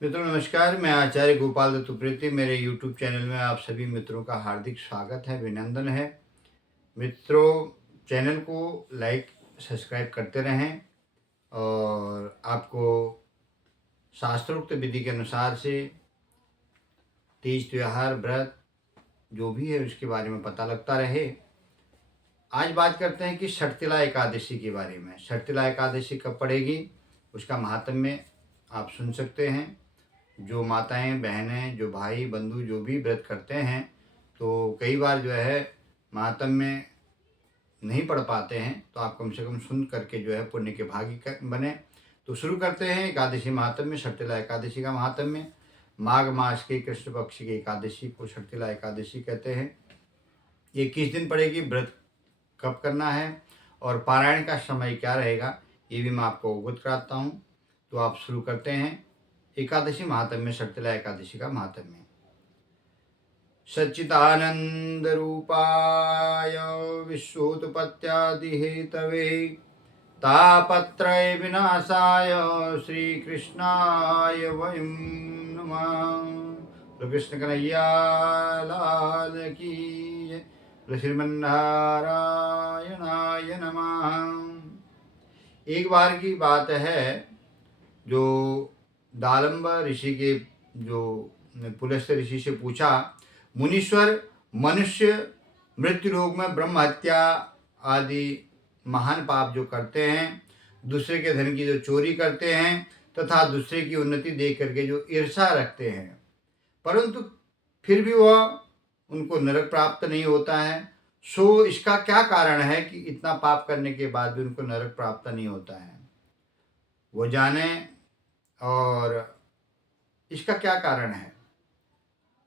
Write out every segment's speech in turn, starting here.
मित्रों नमस्कार, मैं आचार्य गोपाल दत्त उप्रेती। मेरे यूट्यूब चैनल में आप सभी मित्रों का हार्दिक स्वागत है, अभिनंदन है। मित्रों, चैनल को लाइक सब्सक्राइब करते रहें और आपको शास्त्रोक्त विधि के अनुसार से तीज त्योहार व्रत जो भी है उसके बारे में पता लगता रहे। आज बात करते हैं कि षटतिला एकादशी के बारे में। षटतिला एकादशी कब पड़ेगी, उसका महात्म्य आप सुन सकते हैं। जो माताएं, बहनें, जो भाई बंधु जो भी व्रत करते हैं तो कई बार जो है महात्म्य नहीं पढ़ पाते हैं, तो आप कम से कम सुन करके जो है पुण्य के भागी बने। तो शुरू करते हैं एकादशी महात्म्य। षटतिला एकादशी का महात्म्य। माघ मास के कृष्ण पक्ष की एकादशी को षटतिला एकादशी कहते हैं। ये किस दिन पड़ेगी, व्रत कब करना है और पारायण का समय क्या रहेगा, ये भी मैं आपको अवगत कराता हूँ। तो आप शुरू करते हैं एकादशी महात्म्य। षटतिला एकादशी का महात्म्य। सच्चिदानंद रूपाय विश्वोत्पत्त्यादि हेतवे तापत्रय विनाशाय श्री कृष्णाय वयं नमः। कृष्ण कन्हैया लाल की जय। श्रीमन्नारायणाय नमः। एक बार की बात है, जो दालंब ऋषि के जो पुलस्त्य ऋषि से पूछा, मुनीश्वर, मनुष्य मृत्यु रोग में ब्रह्म हत्या आदि महान पाप जो करते हैं, दूसरे के धन की जो चोरी करते हैं तथा दूसरे की उन्नति देख करके जो ईर्षा रखते हैं, परंतु फिर भी वह उनको नरक प्राप्त नहीं होता है, सो इसका क्या कारण है कि इतना पाप करने के बाद भी उनको नरक प्राप्त नहीं होता है, वो जाने। और इसका क्या कारण है,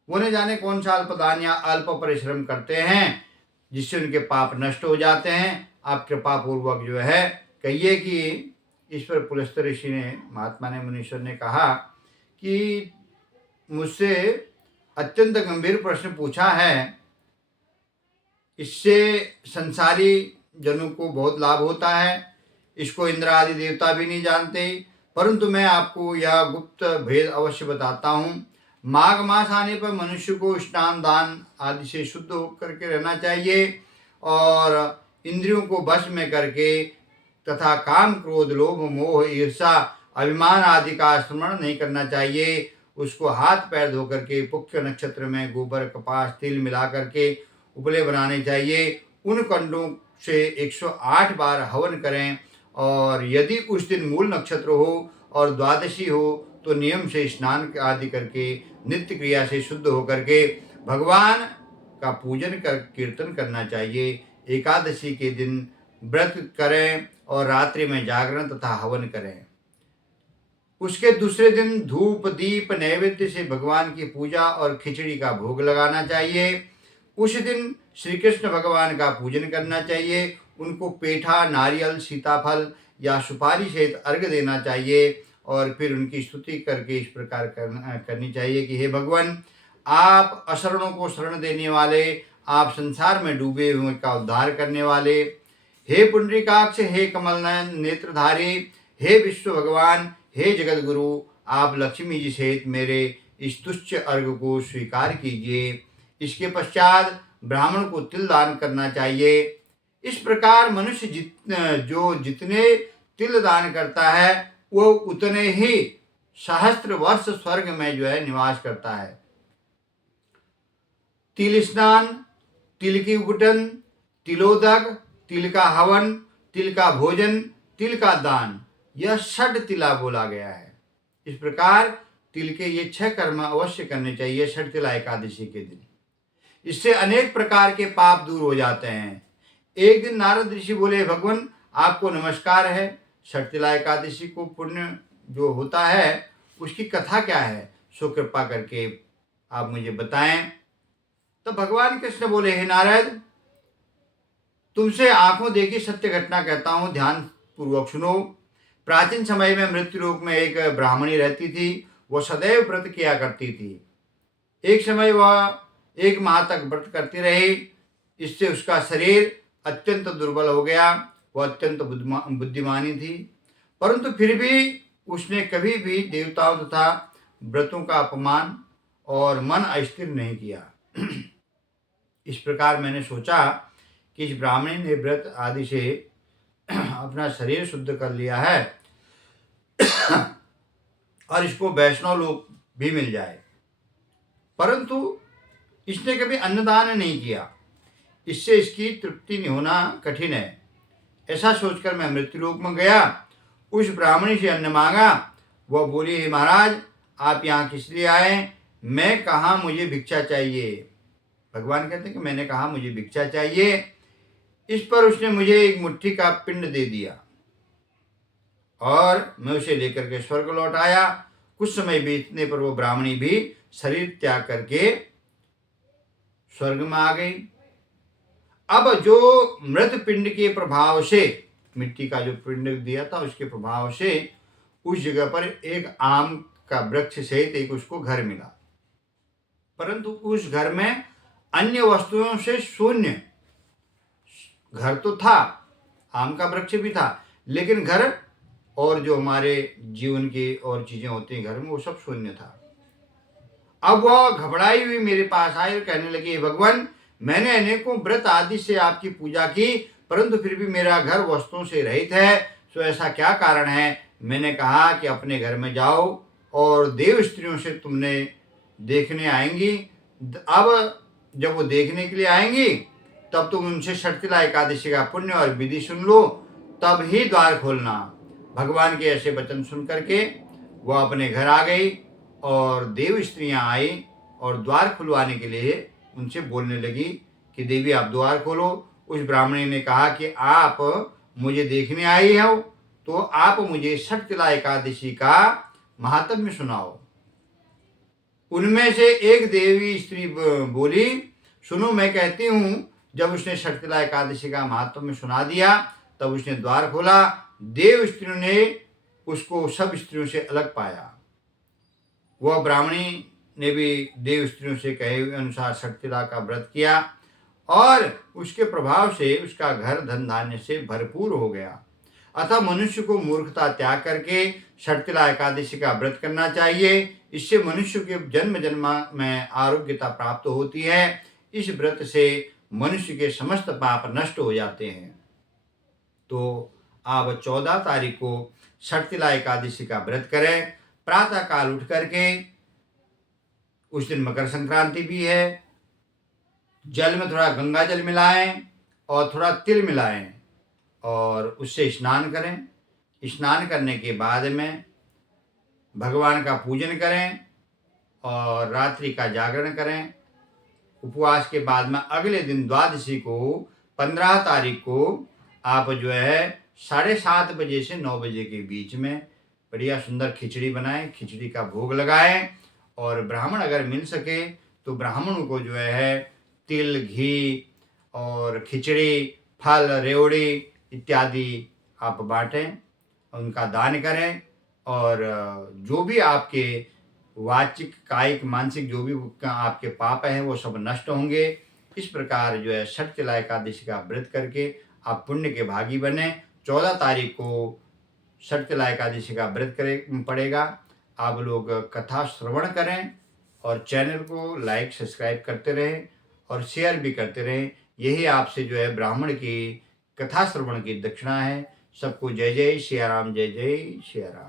वो न जाने कौन सा अल्पदान या अल्प परिश्रम करते हैं जिससे उनके पाप नष्ट हो जाते हैं। आप कृपा पूर्वक जो है कहिए कि इस पर पुलस्त्य ऋषि ने, महात्मा ने, मुनीश्वर ने कहा कि मुझसे अत्यंत गंभीर प्रश्न पूछा है, इससे संसारी जनों को बहुत लाभ होता है, इसको इंद्र आदि देवता भी नहीं जानते, परंतु मैं आपको यह गुप्त भेद अवश्य बताता हूँ। माघ मास आने पर मनुष्य को स्नान दान आदि से शुद्ध होकर के रहना चाहिए और इंद्रियों को वश में करके तथा काम क्रोध लोभ मोह ईर्षा अभिमान आदि का आश्रमण नहीं करना चाहिए। उसको हाथ पैर धो करके पुख्य नक्षत्र में गोबर कपास तिल मिला करके उपले बनाने चाहिए। उन कंडों से 108 बार हवन करें और यदि उस दिन मूल नक्षत्र हो और द्वादशी हो तो नियम से स्नान आदि करके नित्य क्रिया से शुद्ध होकर के भगवान का पूजन कर कीर्तन करना चाहिए। एकादशी के दिन व्रत करें और रात्रि में जागरण तथा हवन करें। उसके दूसरे दिन धूप दीप नैवेद्य से भगवान की पूजा और खिचड़ी का भोग लगाना चाहिए। उस दिन श्री कृष्ण भगवान का पूजन करना चाहिए। उनको पेठा नारियल सीताफल या सुपारी सहित अर्घ देना चाहिए और फिर उनकी स्तुति करके इस प्रकार करनी चाहिए कि हे भगवान, आप अशरणों को शरण देने वाले, आप संसार में डूबे हुए का उद्धार करने वाले, हे पुंडरीकाक्ष, हे कमल नेत्रधारी, हे विश्व भगवान, हे जगत गुरु, आप लक्ष्मी जी सहित मेरे इस तुच्छ अर्घ को स्वीकार कीजिए। इसके पश्चात ब्राह्मण को तिल दान करना चाहिए। इस प्रकार मनुष्य जितने तिल दान करता है वो उतने ही सहस्त्र वर्ष स्वर्ग में जो है निवास करता है। तिल स्नान, तिल की उगटन, तिलोदक, तिल का हवन, तिल का भोजन, तिल का दान, यह षट तिला बोला गया है। इस प्रकार तिल के ये 6 कर्म अवश्य करने चाहिए षटतिला एकादशी के दिन। इससे अनेक प्रकार के पाप दूर हो जाते हैं। एक दिन नारद ऋषि बोले, भगवान आपको नमस्कार है, षटतिला एकादशी को पुण्य जो होता है उसकी कथा क्या है, सो कृपा करके आप मुझे बताएं। तो भगवान कृष्ण बोले, हे नारद, तुमसे आंखों देखी सत्य घटना कहता हूं, ध्यान पूर्वक सुनो। प्राचीन समय में मृत्यु लोक में एक ब्राह्मणी रहती थी। वह सदैव व्रत किया करती थी। एक समय वह 1 माह तक व्रत करती रही। इससे उसका शरीर अत्यंत दुर्बल हो गया। वह अत्यंत बुद्धिमानी थी, परंतु फिर भी उसने कभी भी देवताओं तथा व्रतों का अपमान और मन अस्थिर नहीं किया। इस प्रकार मैंने सोचा कि इस ब्राह्मणी ने व्रत आदि से अपना शरीर शुद्ध कर लिया है और इसको वैष्णव लोग भी मिल जाए, परंतु इसने कभी अन्नदान नहीं किया, इससे इसकी तृप्ति नहीं होना कठिन है। ऐसा सोचकर मैं मृत्युलोक में गया, उस ब्राह्मणी से अन्न मांगा। वह बोली, हे महाराज, आप यहाँ किस लिए आए? मैं कहा मुझे भिक्षा चाहिए। भगवान कहते हैं कि मैंने कहा मुझे भिक्षा चाहिए। इस पर उसने मुझे एक मुट्ठी का पिंड दे दिया और मैं उसे लेकर के स्वर्ग लौट आया। कुछ समय बीतने पर वो ब्राह्मणी भी शरीर त्याग करके स्वर्ग में आ गई। अब जो मृत पिंड के प्रभाव से, मिट्टी का जो पिंड दिया था उसके प्रभाव से उस जगह पर एक आम का वृक्ष सहित एक उसको घर मिला, परंतु उस घर में अन्य वस्तुओं से शून्य। घर तो था, आम का वृक्ष भी था, लेकिन घर और जो हमारे जीवन की और चीजें होती हैं घर में, वो सब शून्य था। अब वह घबराई हुई मेरे पास आई और कहने लगी, भगवान, मैंने अनेकों व्रत आदि से आपकी पूजा की, परंतु फिर भी मेरा घर वस्तुओं से रहित है, तो ऐसा क्या कारण है? मैंने कहा कि अपने घर में जाओ और देव स्त्रियों से तुमने देखने आएंगी। अब जब वो देखने के लिए आएंगी तब तुम उनसे षटतिला एकादशी का पुण्य और विधि सुन लो, तब ही द्वार खोलना। भगवान के ऐसे वचन सुन करके वह अपने घर आ गई और देव स्त्रियां आई और द्वार खुलवाने के लिए उनसे बोलने लगी कि देवी आप द्वार खोलो। उस ब्राह्मणी ने कहा कि आप मुझे देखने आई हो तो आप मुझे षटतिला एकादशी का महात्म्य सुनाओ। उनमें से एक देवी स्त्री बोली, सुनो मैं कहती हूँ। जब उसने षटतिला एकादशी का महात्म्य सुना दिया तब उसने द्वार खोला। देव स्त्रियों ने उसको सब स्त्रियों से अलग पाया। वह ब्राह्मणी ने भी देव स्त्रियों से कहे हुए अनुसार षटतिला का व्रत किया और उसके प्रभाव से उसका घर धन धान्य से भरपूर हो गया। अतः मनुष्य को मूर्खता त्याग करके षटतिला एकादशी का व्रत करना चाहिए। इससे मनुष्य के जन्म जन्म में आरोग्यता प्राप्त होती है। इस व्रत से मनुष्य के समस्त पाप नष्ट हो जाते हैं। तो आप 14 तारीख को षटतिला एकादशी का व्रत करें। प्रातः काल उठ करके, उस दिन मकर संक्रांति भी है, जल में थोड़ा गंगा जल मिलाएं और थोड़ा तिल मिलाएं और उससे स्नान करें। स्नान करने के बाद में भगवान का पूजन करें और रात्रि का जागरण करें। उपवास के बाद में अगले दिन द्वादशी को 15 तारीख को आप जो है 7:30 बजे से 9 बजे के बीच में बढ़िया सुंदर खिचड़ी बनाएं, खिचड़ी का भोग लगाएं और ब्राह्मण अगर मिल सके तो ब्राह्मणों को जो है तिल, घी और खिचड़ी, फल, रेवड़ी इत्यादि आप बांटें, उनका दान करें और जो भी आपके वाचिक, कायिक, मानसिक जो भी आपके पाप हैं वो सब नष्ट होंगे। इस प्रकार जो है षटतिला एकादशी का व्रत करके आप पुण्य के भागी बने। 14 तारीख को षटतिला एकादशी का व्रत करें पड़ेगा। आप लोग कथा श्रवण करें और चैनल को लाइक सब्सक्राइब करते रहें और शेयर भी करते रहें। यही आपसे जो है ब्राह्मण की कथा श्रवण की दक्षिणा है। सबको जय जय सिया राम, जय जय सिया राम।